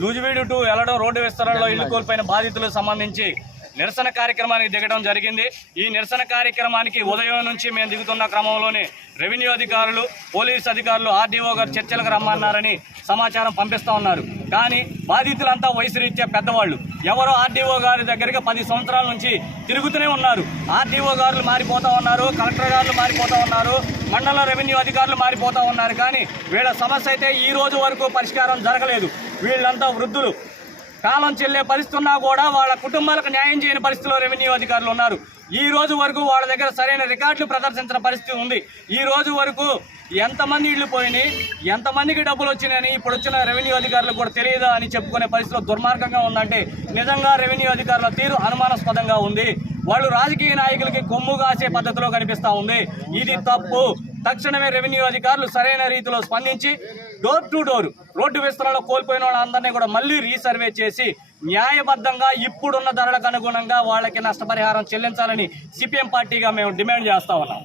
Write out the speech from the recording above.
లూజివీడు to ఎల్లడం road విస్తరణలో ఇల్లు కోల్పోయిన బాధితులకు సంబంధించి నిరసన కార్యక్రమానికి దిగడం జరిగింది। ఈ నిరసన కార్యక్రమానికి ఉదయం నుంచి మేము దిగుతున్న క్రమంలోనే రెవెన్యూ అధికారులు, పోలీసు అధికారులు ఆర్డీఓ గారు చర్చలకు రమ్మన్నారని సమాచారం పంపిస్తూ ఉన్నారు। కానీ బాధితులంతా వయసు రీత్యా పెద్దవాళ్ళు, ఎవరో ఆర్డీఓ గారి దగ్గరికి 10 సంవత్సరాల నుంచి తిరుగుతూనే ఉన్నారు। ఆర్డీఓ గారులు మారిపోతూ ఉన్నారు, కలెక్టర్ గారులు మారిపోతూ ఉన్నారు, మండల రెవెన్యూ అధికారులు మారిపోతూ ఉన్నారు। కానీ వీళ్ళ సమస్య అయితే ఈ రోజు వరకు పరిష్కారం జరగలేదు। వీళ్ళంతా వృద్ధులు, కాలం చెల్లే పరిస్థితి ఉన్నా కూడా వాళ్ళ కుటుంబాలకు న్యాయం చేయని పరిస్థితిలో రెవెన్యూ అధికారులు ఉన్నారు। ఈ రోజు వరకు వాళ్ళ దగ్గర సరైన రికార్డులు ప్రదర్శించిన పరిస్థితి ఉంది। ఈ రోజు వరకు ఎంతమంది ఇళ్ళు పోయినాయి, ఎంతమందికి డబ్బులు వచ్చినాయని ఇప్పుడు వచ్చిన రెవెన్యూ అధికారులకు కూడా తెలియదా అని చెప్పుకునే పరిస్థితిలో దుర్మార్గంగా ఉందంటే నిజంగా రెవెన్యూ అధికారుల తీరు అనుమానాస్పదంగా ఉంది। వాళ్ళు రాజకీయ నాయకులకి కొమ్ము కాసే పద్ధతిలో కనిపిస్తూ ఉంది। ఇది తప్పు। తక్షణమే రెవెన్యూ అధికారులు సరైన రీతిలో స్పందించి డోర్ టు డోర్ రోడ్డు విస్తరణలో కోల్పోయిన వాళ్ళందరినీ కూడా మళ్ళీ రీసర్వే చేసి న్యాయబద్ధంగా ఇప్పుడున్న ధరలకు అనుగుణంగా వాళ్ళకి నష్టపరిహారం చెల్లించాలని సిపిఎం పార్టీగా మేము డిమాండ్ చేస్తా ఉన్నాం।